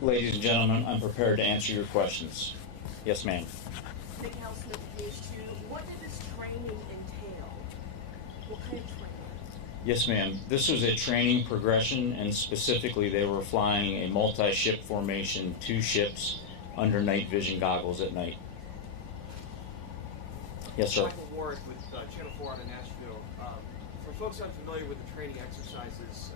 Ladies and gentlemen, I'm prepared to answer your questions. Yes, ma'am. Nick Smith, page 2. What did this training entail? What kind of training? Yes, ma'am. This was a training progression, and specifically they were flying a multi-ship formation, 2 ships under night vision goggles at night. Yes, sir. Michael Warwick with Channel 4 out of Nashville. For folks unfamiliar with the training exercises,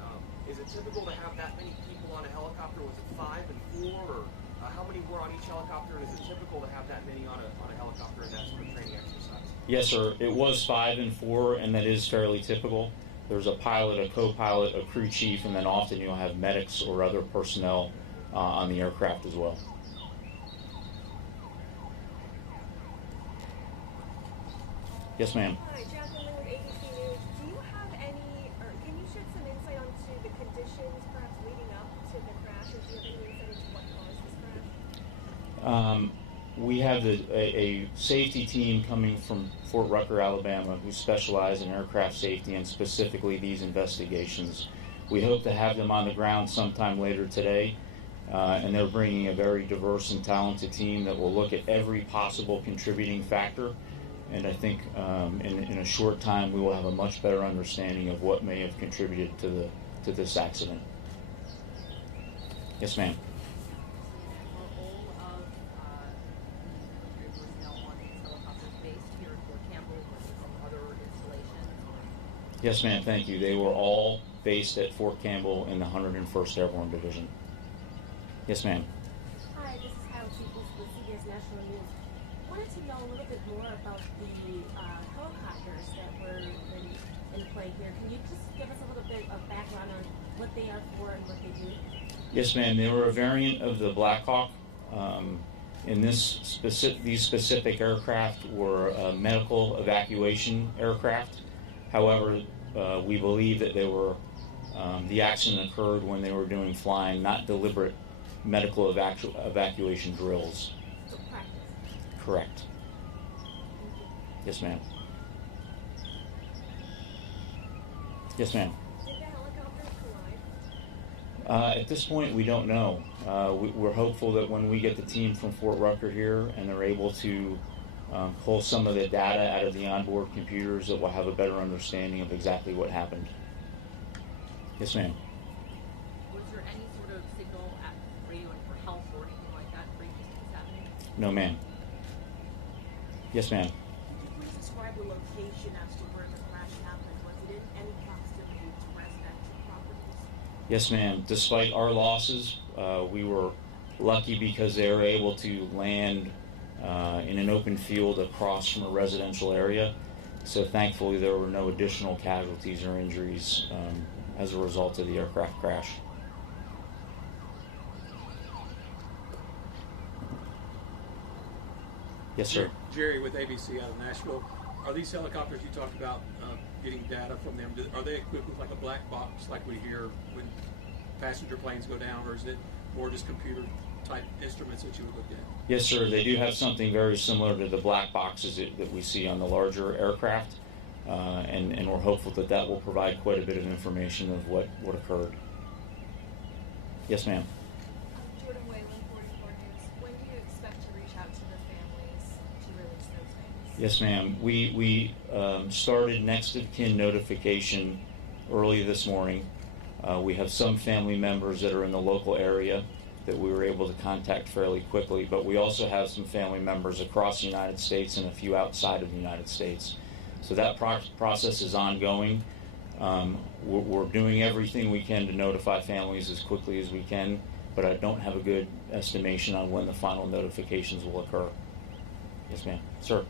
is it typical to have that many people on a helicopter? Was it 5 and 4, or how many were on each helicopter? And is it typical to have that many on a helicopter in that sort of training exercise? Yes, sir. It was 5 and 4, and that is fairly typical. There's a pilot, a co-pilot, a crew chief, and then often you'll have medics or other personnel on the aircraft as well. Yes, ma'am. Hi, Jacqueline with ABC News. Do you have any, or can you shed some insight onto the conditions perhaps leading up to the crash, or do you have any insight into what caused this crash? We have a safety team coming from Fort Rucker, Alabama, who specialize in aircraft safety and specifically these investigations. We hope to have them on the ground sometime later today, and they're bringing a very diverse and talented team that will look at every possible contributing factor. And I think in a short time we will have a much better understanding of what may have contributed to this accident. Yes, ma'am. Are all of the personnel on these helicopters based here at Fort Campbell or from other installations? Yes, ma'am. Thank you. They were all based at Fort Campbell in the 101st Airborne Division. Yes, ma'am. Hi, this is Howard Peoples with CBS National News. I wanted to know a little bit more about the helicopters that were in play here. Can you just give us a little bit of background on what they are for and what they do? Yes, ma'am. They were a variant of the Black Hawk. These specific aircraft were medical evacuation aircract. However, we believe that they were the accident occurred when they were doing flying, not deliberate medical evacuation drills. So practice. Correct. Yes, ma'am. Yes, ma'am. Did the helicopters collide? At this point, we don't know. We're hopeful that when we get the team from Fort Rucker here and they're able to pull some of the data out of the onboard computers, that we'll have a better understanding of exactly what happened. Yes, ma'am. Was there any sort of signal at radio for help or anything like that previous to this happening? No, ma'am. Yes, ma'am. Could you please describe the location as to where the crash happened? Was it in any proximity to residential properties? Yes, ma'am. Despite our losses, we were lucky because they were able to land in an open field across from a residential area. So thankfully there were no additional casualties or injuries as a result of the aircraft crash. Yes, sir. Jerry with ABC out of Nashville. Are these helicopters you talked about getting data from them, are they equipped with like a black box like we hear when passenger planes go down, or is it more just computer type instruments that you would look at? Yes, sir. They do have something very similar to the black boxes that we see on the larger aircraft, and we're hopeful that that will provide quite a bit of information of what occurred. Yes, ma'am. Jordan Whalen, 44 News. When do you expect to reach out to the families to release those names? Yes, ma'am. We started next of kin notification early this morning. We have some family members that are in the local area that we were able to contact fairly quickly, but we also have some family members across the United States and a few outside of the United States. So that process is ongoing. We're doing everything we can to notify families as quickly as we can, but I don't have a good estimation on when the final notifications will occur. Yes, ma'am. Sir.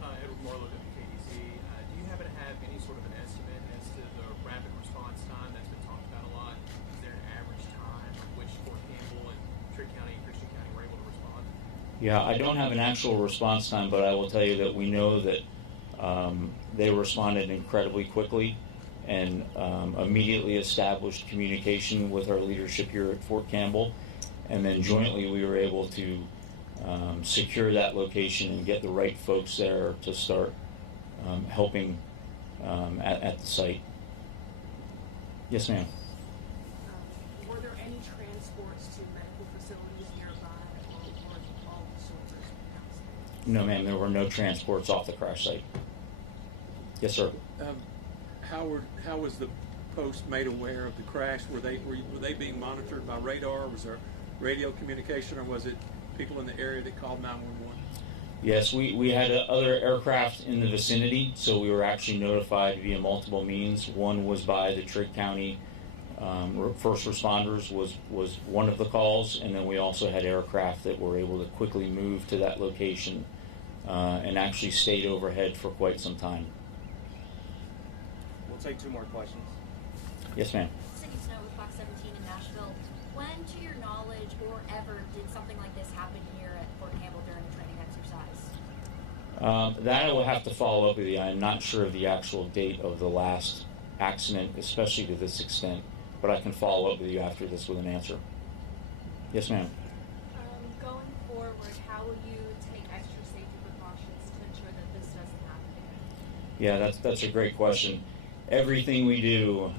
Edward Morlow, WKDZ. Do you happen to have any sort of an estimate as to the rapid response time that's been talked about a lot? Is there an average time at which Fort Campbell and Trigg County and Christian County were able to respond? Yeah, I don't have an actual response time, but I will tell you that we know that they responded incredibly quickly and immediately established communication with our leadership here at Fort Campbell, and then jointly we were able to secure that location and get the right folks there to start helping at the site. Yes, ma'am. Were there any transports to medical facilities No, ma'am, there were no transports off the crash site. Yes, sir. How was the post made aware of the crash? Were they being monitored by radar? Was there radio communication, or was it people in the area that called 911? Yes, we had other aircraft in the vicinity, so we were actually notified via multiple means. One was by the Trigg County first responders was one of the calls, and then we also had aircraft that were able to quickly move to that location and actually stayed overhead for quite some time. We'll take 2 more questions. Yes, ma'am. Cindy Snow with Fox 17 in Nashville. When, to your knowledge, or ever, did something like this happen here at Fort Campbell during a training exercise? That I will have to follow up with you. I'm not sure of the actual date of the last accident, especially to this extent, but I can follow up with you after this with an answer. Yes, ma'am. Going forward, how will you take extra safety precautions to ensure that this doesn't happen again? Yeah, that's a great question. Everything we do,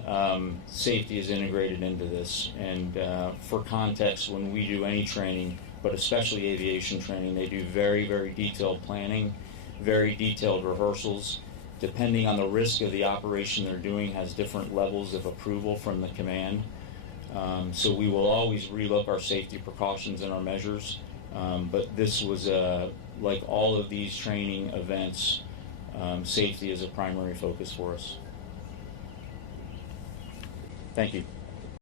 safety is integrated into this. And for context, when we do any training, but especially aviation training, they do very, very detailed planning, very detailed rehearsals. Depending on the risk of the operation they're doing, has different levels of approval from the command. So we will always relook our safety precautions and our measures. But this was, like all of these training events, safety is a primary focus for us. Thank you.